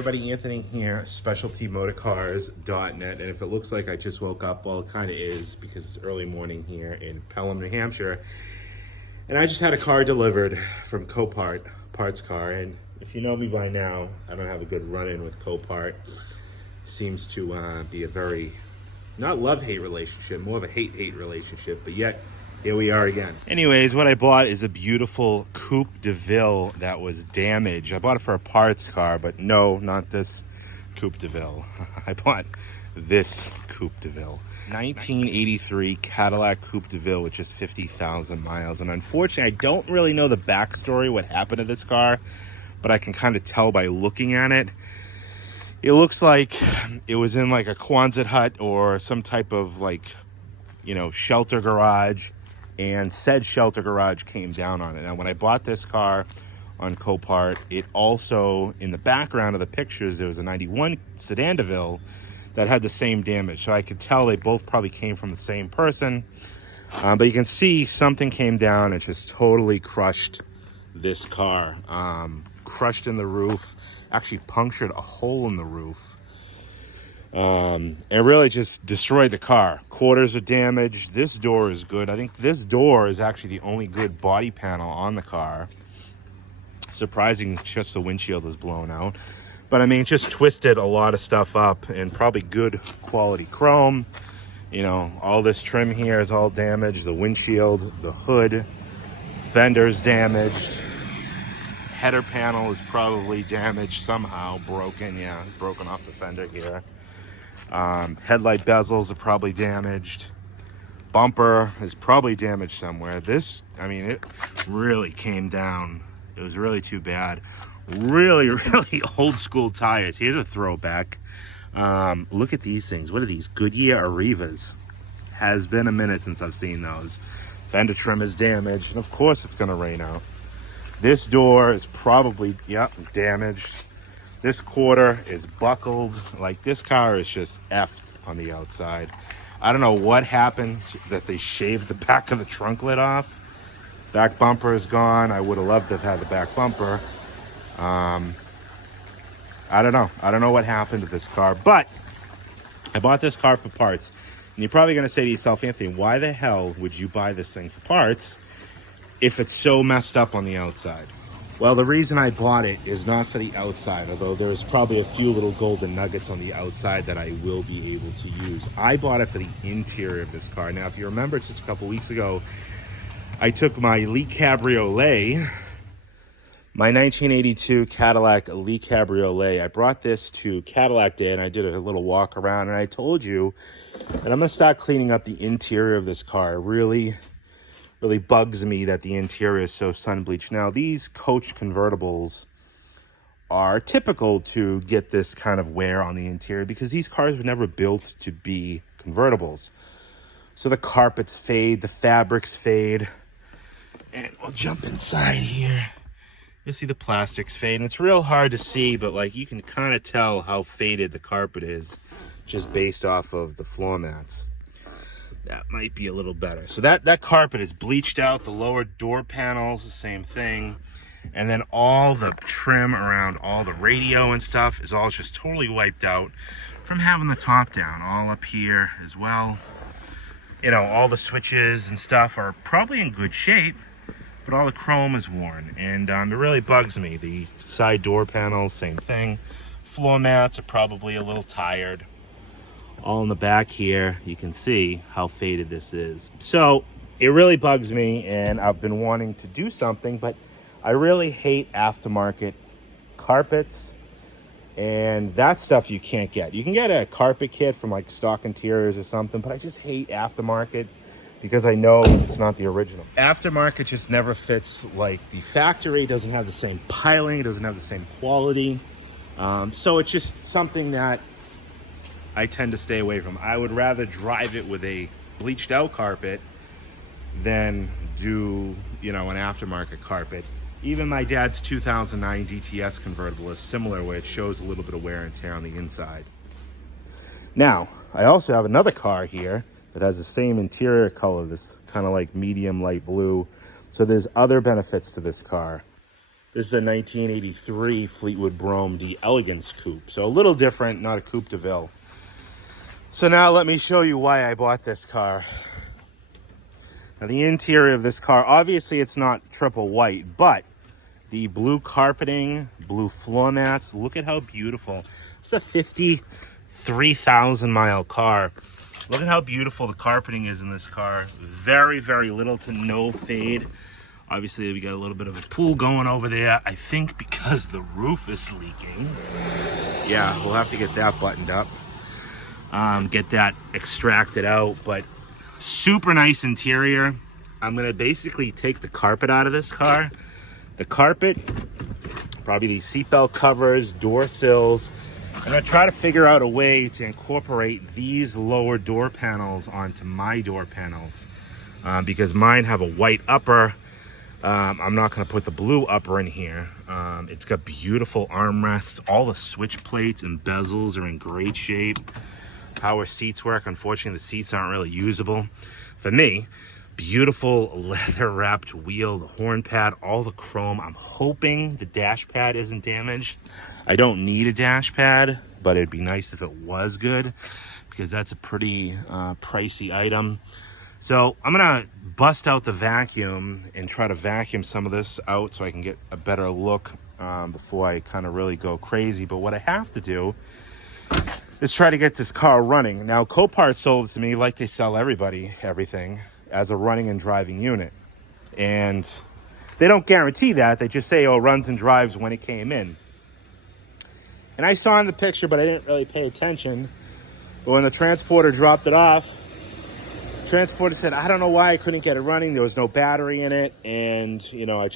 everybody, Anthony here, specialtymotorcars.net. And if it looks like I just woke up, well, it kind of is because it's early morning here in Pelham, New Hampshire. And I just had a car delivered from Copart, parts car. And if you know me by now, I don't have a good run-in with Copart. Seems to be a very, not love-hate relationship, more of a hate-hate relationship, but yet here we are again. Anyways, what I bought is a beautiful Coupe DeVille that was damaged. I bought it for a parts car, but no, not this Coupe DeVille. I bought this Coupe DeVille. 1983 Cadillac Coupe DeVille with just 50,000 miles. And unfortunately, I don't really know the backstory, what happened to this car, but I can kind of tell by looking at it. It looks like it was in like a Quonset hut or some type of like, you know, shelter garage. And said shelter garage came down on it. Now, when I bought this car on Copart, it also, in the background of the pictures, there was a 91 Sedan DeVille that had the same damage. So I could tell they both probably came from the same person. But you can see something came down and just totally crushed this car. Crushed in the roof, actually punctured a hole in the roof. And really just destroyed the car. Quarters are damaged. This door is good. I think this door is actually the only good body panel on the car. Surprising, just the windshield is blown out. But I mean, just twisted a lot of stuff up, and probably good quality chrome. You know, all this trim here is all damaged. The windshield, the hood, fender's damaged. Header panel is probably damaged somehow, broken. Yeah, broken off the fender here. Headlight bezels are probably damaged. Bumper is probably damaged somewhere. This, I mean, it really came down. It was really too bad. Really, really old school tires. Here's a throwback. Look at these things. What are these? Goodyear Arrivas. Has been a minute since I've seen those. Fender trim is damaged. And of course it's going to rain out. This door is probably, yep, damaged. This quarter is buckled. Like, this car is just effed on the outside. I don't know what happened that they shaved the back of the trunk lid off. Back bumper is gone. I would have loved to have had the back bumper. I don't know. I don't know what happened to this car, but I bought this car for parts. And you're probably going to say to yourself, Anthony, why the hell would you buy this thing for parts if it's so messed up on the outside? Well, the reason I bought it is not for the outside, although there's probably a few little golden nuggets on the outside that I will be able to use. I bought it for the interior of this car. Now, if you remember, just a couple weeks ago, I took my Elite Cabriolet, my 1982 Cadillac Elite Cabriolet. I brought this to Cadillac Day, and I did a little walk around, and I told you that I'm going to start cleaning up the interior of this car. Really bugs me that the interior is so sun bleached. Now, these coach convertibles are typical to get this kind of wear on the interior because these cars were never built to be convertibles. So the carpets fade, the fabrics fade, and we'll jump inside here. You'll see the plastics fade, and it's real hard to see, but like you can kind of tell how faded the carpet is just based off of the floor mats. That might be a little better. So that carpet is bleached out. The lower door panels, the same thing. And then all the trim around all the radio and stuff is all just totally wiped out from having the top down. All up here as well. You know, all the switches and stuff are probably in good shape, but all the chrome is worn. And it really bugs me. The side door panels, same thing. Floor mats are probably a little tired. All in the back here, you can see how faded this is. So it really bugs me, and I've been wanting to do something, but I really hate aftermarket carpets, and that stuff you can't get. You can get a carpet kit from like Stock Interiors or something, but I just hate aftermarket because I know it's not the original. Aftermarket just never fits like the factory. It doesn't have the same piling. It doesn't have the same quality. So it's just something that I tend to stay away from. I would rather drive it with a bleached out carpet than do, you know, an aftermarket carpet. Even my dad's 2009 DTS convertible is similar, where it shows a little bit of wear and tear on the inside. Now, I also have another car here that has the same interior color, this kind of like medium light blue. So there's other benefits to this car. This is a 1983 Fleetwood Brougham the Elegance Coupe. So a little different, not a Coupe DeVille. So now let me show you why I bought this car. Now the interior of this car, obviously it's not triple white, but the blue carpeting, blue floor mats, look at how beautiful. It's a 53,000 mile car. Look at how beautiful the carpeting is in this car. Very, very little to no fade. Obviously, we got a little bit of a pool going over there. I think because the roof is leaking. Yeah, we'll have to get that buttoned up. Get that extracted out. But super nice interior. I'm going to basically take the carpet out of this car. The carpet, probably the seatbelt covers, door sills. I'm going to try to figure out a way to incorporate these lower door panels onto my door panels. Because mine have a white upper. I'm not going to put the blue upper in here. It's got beautiful armrests. All the switch plates and bezels are in great shape. Power seats work. Unfortunately, the seats aren't really usable for me. Beautiful leather wrapped wheel, the horn pad, all the chrome. I'm hoping the dash pad isn't damaged. I don't need a dash pad, but it'd be nice if it was good because that's a pretty pricey item. So I'm gonna bust out the vacuum and try to vacuum some of this out so I can get a better look before I kind of really go crazy. But what I have to do is try to get this car running. Now, Copart sold it to me like they sell everybody everything as a running and driving unit. And they don't guarantee that. They just say, oh, runs and drives when it came in. And I saw in the picture, but I didn't really pay attention. But when the transporter dropped it off, transporter said, I don't know why I couldn't get it running. There was no battery in it. And, you know, I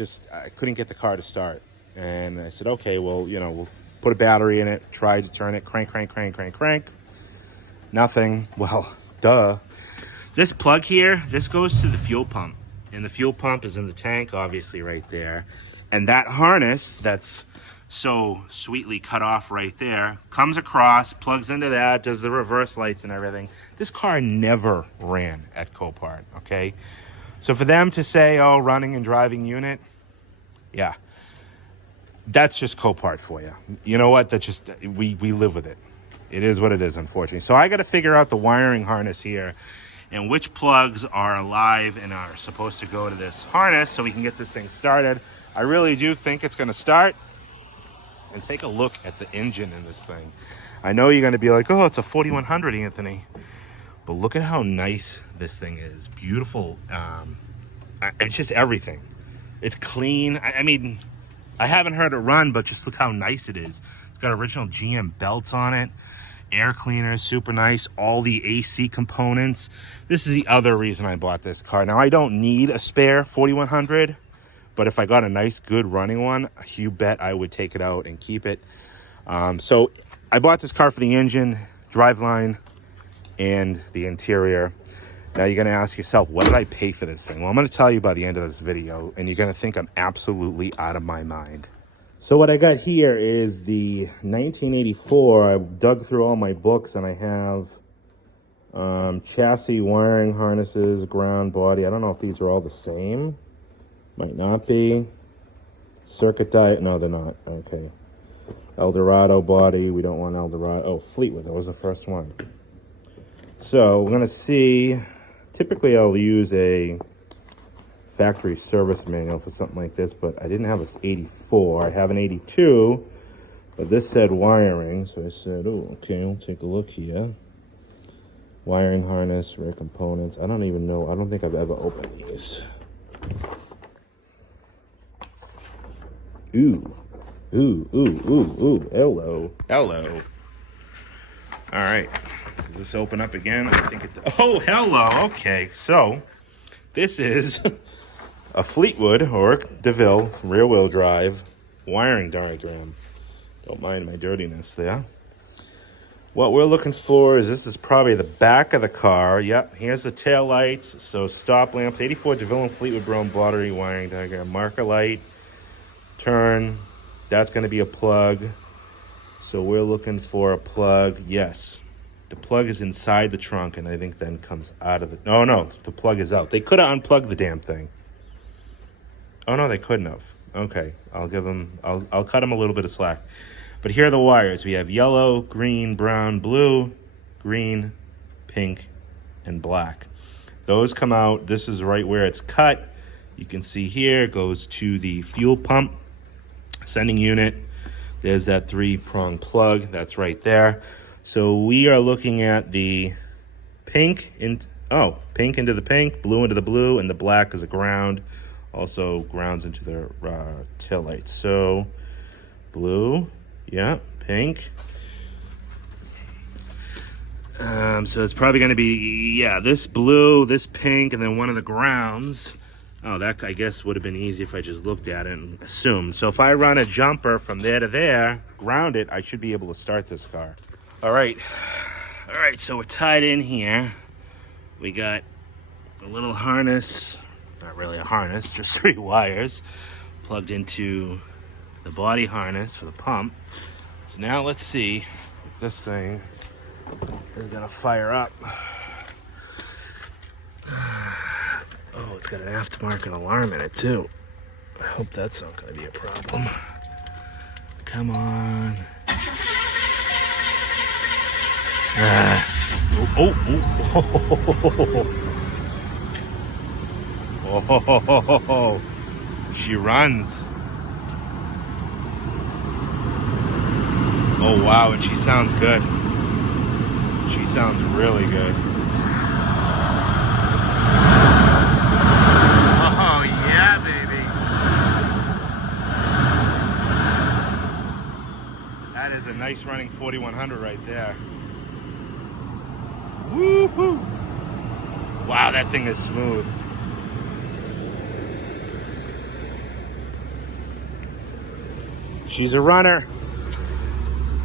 couldn't get the car to start. And I said, okay, well, you know, we'll put a battery in it, tried to turn it, crank. Nothing. Well, duh. This plug here, this goes to the fuel pump. And the fuel pump is in the tank, obviously, right there. And that harness that's so sweetly cut off right there comes across, plugs into that, does the reverse lights and everything. This car never ran at Copart, okay? So for them to say, oh, running and driving unit, yeah, that's just Copart for you. You know what? That's just, we live with it. It is what it is, unfortunately. So I got to figure out the wiring harness here and which plugs are alive and are supposed to go to this harness so we can get this thing started. I really do think it's going to start. And take a look at the engine in this thing. I know you're going to be like, oh, it's a 4100, Anthony. But look at how nice this thing is. Beautiful. It's just everything. It's clean. I mean, I haven't heard it run, but just look how nice it is. It's got original GM belts on it. Air cleaners, super nice. All the AC components. This is the other reason I bought this car. Now, I don't need a spare 4100. But if I got a nice, good running one, you bet I would take it out and keep it. So I bought this car for the engine, driveline, and the interior. Now you're going to ask yourself, what did I pay for this thing? Well, I'm going to tell you by the end of this video, and you're going to think I'm absolutely out of my mind. So what I got here is the 1984. I dug through all my books, and I have chassis, wiring harnesses, ground body. I don't know if these are all the same. Might not be. Circuit diet. No, they're not. Okay. Eldorado body. We don't want Eldorado. Oh, Fleetwood. That was the first one. So we're going to see. Typically, I'll use a factory service manual for something like this, but I didn't have an 84. I have an 82, but this said wiring. So I said, oh, okay, we'll take a look here. Wiring harness, rear components. I don't even know. I don't think I've ever opened these. Ooh. Hello. All right. Does this open up again? I think it does. Oh, hello. Okay. So this is a Fleetwood or DeVille rear wheel drive wiring diagram. Don't mind my dirtiness there. What we're looking for is, this is probably the back of the car. Yep. Here's the tail lights. So stop lamps, 84 DeVille and Fleetwood Brougham battery wiring diagram, marker light. Turn, that's going to be a plug. So we're looking for a plug. Yes, the plug is inside the trunk, and I think then comes out of the... No, the plug is out. They could have unplugged the damn thing. Oh, no, they couldn't have. Okay, I'll give him. I'll cut him a little bit of slack. But here are the wires. We have yellow, green, brown, blue, green, pink, and black. Those come out. This is right where it's cut. You can see here it goes to the fuel pump sending unit. There's that 3-prong plug. That's right there. So we are looking at the pink pink into the pink, blue into the blue, and the black is a ground. Also grounds into the tail lights. So blue, yeah, pink. So it's probably going to be, yeah, this blue, this pink, and then one of the grounds. Oh, that I guess would have been easy if I just looked at it and assumed. So if I run a jumper from there to there, ground it, I should be able to start this car. All right, so we're tied in here. We got a little harness, not really a harness, just 3 wires plugged into the body harness for the pump. So now let's see if this thing is gonna fire up. Oh, it's got an aftermarket alarm in it too. I hope that's not gonna be a problem. Come on. Oh, she runs. Oh wow, and she sounds good. She sounds really good. Oh yeah, baby. That is a nice running 4100 right there. Woo-hoo. Wow, that thing is smooth. She's a runner.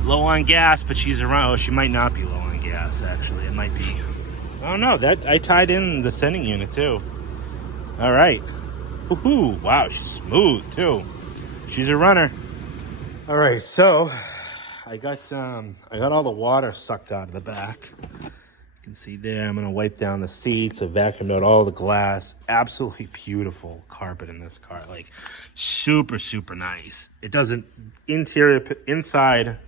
Low on gas, but she's a runner. Oh, she might not be low on gas, actually. It might be. Oh, no, that I tied in the sending unit, too. All right. Woohoo. Wow, she's smooth, too. She's a runner. All right, so I got all the water sucked out of the back. You can see there, I'm gonna wipe down the seats. I vacuumed out all the glass. Absolutely beautiful carpet in this car, like super, super nice. It doesn't, inside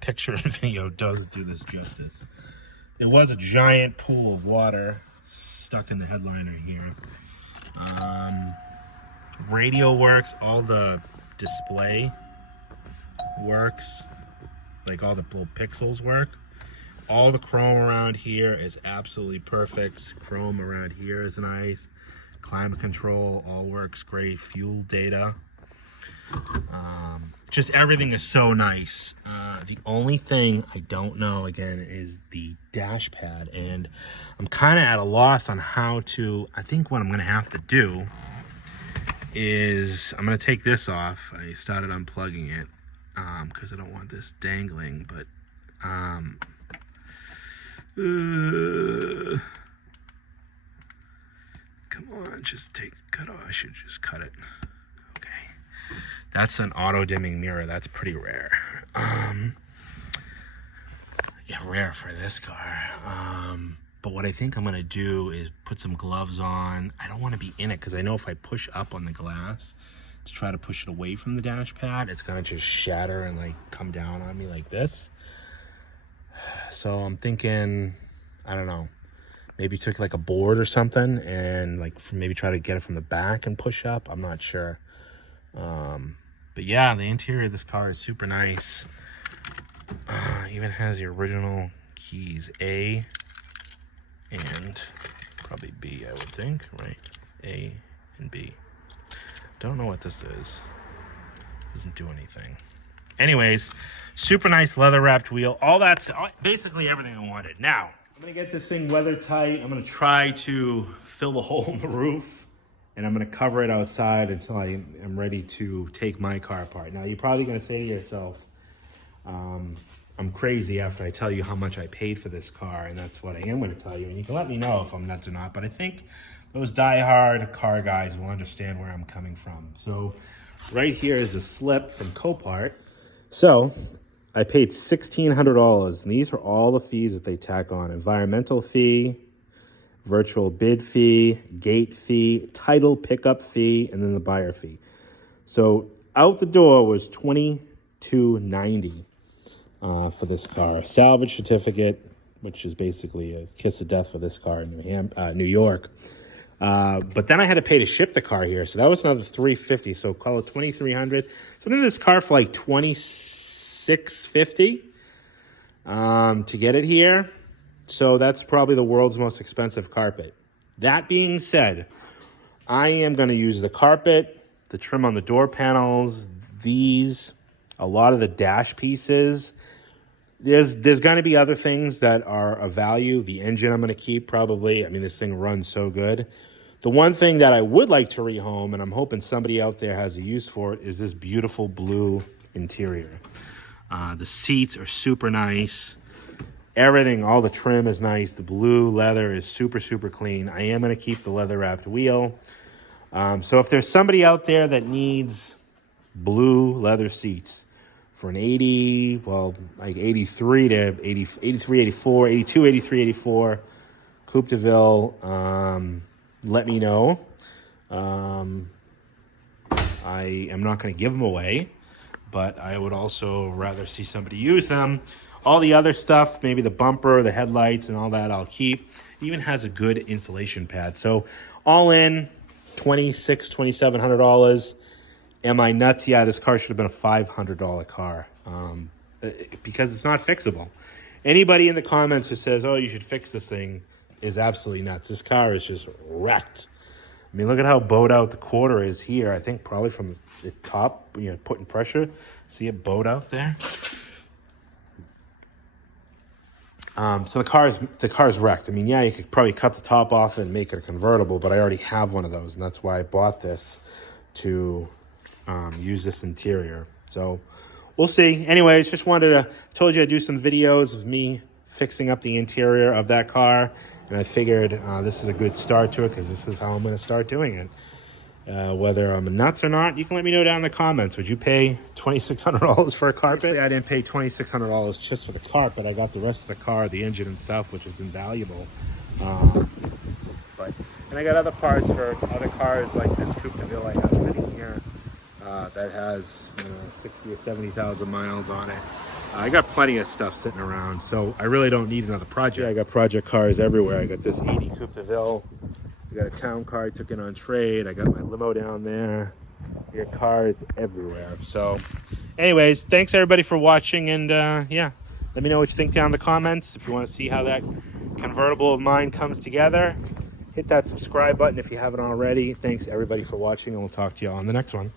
picture and video does do this justice. There was a giant pool of water stuck in the headliner here. Radio works, all the display works, like all the little pixels work. All the chrome around here is absolutely perfect. Chrome around here is nice. Climate control all works great. Fuel data. Just everything is so nice. The only thing I don't know, again, is the dash pad. And I'm kind of at a loss on how to, I think what I'm going to have to do is I'm going to take this off. I started unplugging it because I don't want this dangling, but come on, just cut off. I should just cut it. Okay. That's an auto dimming mirror. That's pretty rare. Yeah, rare for this car. But what I think I'm gonna do is put some gloves on. I don't want to be in it because I know if I push up on the glass to try to push it away from the dash pad, it's gonna just shatter and like come down on me like this. So I'm thinking, I don't know, maybe take like a board or something and like maybe try to get it from the back and push up. I'm not sure. But yeah, the interior of this car is super nice. Even has the original keys, A and probably B, I would think, right? A and B. Don't know what this is. Doesn't do anything. Anyways, super nice leather wrapped wheel. All that's basically everything I wanted. Now, I'm gonna get this thing weather tight. I'm gonna try to fill the hole in the roof, and I'm gonna cover it outside until I am ready to take my car apart. Now, you're probably gonna say to yourself, I'm crazy after I tell you how much I paid for this car, and that's what I am gonna tell you. And you can let me know if I'm nuts or not, but I think those die-hard car guys will understand where I'm coming from. So right here is a slip from Copart. So I paid $1,600, and these are all the fees that they tack on. Environmental fee, virtual bid fee, gate fee, title pickup fee, and then the buyer fee. So out the door was $22.90 for this car. Salvage certificate, which is basically a kiss of death for this car in New York. But then I had to pay to ship the car here, so that was another $350. So call it $2,300. So I'm in this car for like $2,650 to get it here. So that's probably the world's most expensive carpet. That being said, I am going to use the carpet, the trim on the door panels, a lot of the dash pieces. There's going to be other things that are of value. The engine I'm going to keep probably. I mean, this thing runs so good. The one thing that I would like to rehome, and I'm hoping somebody out there has a use for it, is this beautiful blue interior. The seats are super nice. Everything, all the trim is nice. The blue leather is super, super clean. I am going to keep the leather wrapped wheel. So if there's somebody out there that needs blue leather seats for an 80, well, like 83 to 80, 83, 84, 82, 83, 84 Coupe DeVille, let me know. I am not going to give them away, but I would also rather see somebody use them. All the other stuff, maybe the bumper, the headlights, and all that, I'll keep. It even has a good insulation pad. So all in, $2,600, $2,700. Am I nuts? Yeah, this car should have been a $500 car because it's not fixable. Anybody in the comments who says, oh, you should fix this thing is absolutely nuts. This car is just wrecked. I mean, look at how bowed out the quarter is here. I think probably from the top, putting pressure. See it bowed out there? So the car's wrecked. I mean, yeah, you could probably cut the top off and make it a convertible, but I already have one of those, and that's why I bought this to use this interior. So we'll see. Anyways, just told you I'd do some videos of me fixing up the interior of that car, and I figured this is a good start to it because this is how I'm going to start doing it. Whether I'm nuts or not, you can let me know down in the comments. Would you pay $2,600 for a carpet? Actually, I didn't pay $2,600 just for the carpet. I got the rest of the car, the engine and stuff, which is invaluable. And I got other parts for other cars like this Coupe DeVille I have sitting here that has 60 or 70,000 miles on it. I got plenty of stuff sitting around, so I really don't need another project. I got project cars everywhere. I got this 80 Coupe DeVille. I got a town car I took in on trade. I got my limo down there. I got cars everywhere. So anyways, thanks everybody for watching. And yeah, let me know what you think down in the comments. If you want to see how that convertible of mine comes together, hit that subscribe button if you haven't already. Thanks everybody for watching, and we'll talk to you on the next one.